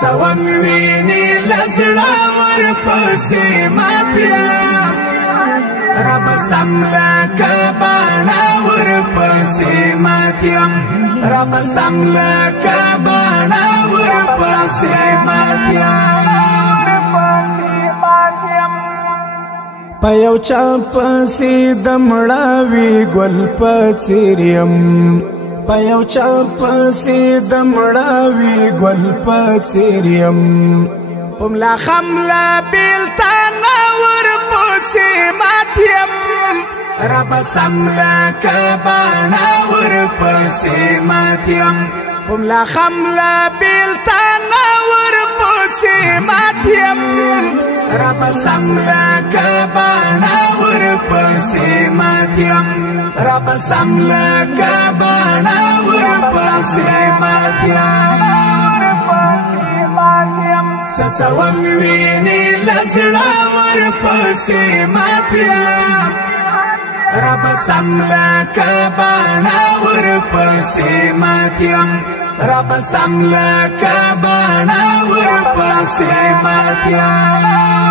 سوم ویني لزړه ورپسې ماتیم رب سملا کبانا ورپسې ماتیم رب سملا کبانا ورپسې ماتیم په یو چا پسې د مړاوي ګل په څېر یم په یو چا پسې د مړاوي ګل په څېر یم په ملا خمله بېلتانه ورپسې مات یم رب سمله کبانا ورپسې مات یم په ملا خمله بېلتانه ورپسې مات یم رب سملا کبانا ورپسې ماتیم رب سملا کبانا ورپسې ماتیم سڅوم ویني لزړه ورپسې ماتیم رب سملا کبانا ورپسې ماتیم رب سملا کبانا ورپسې ماتیم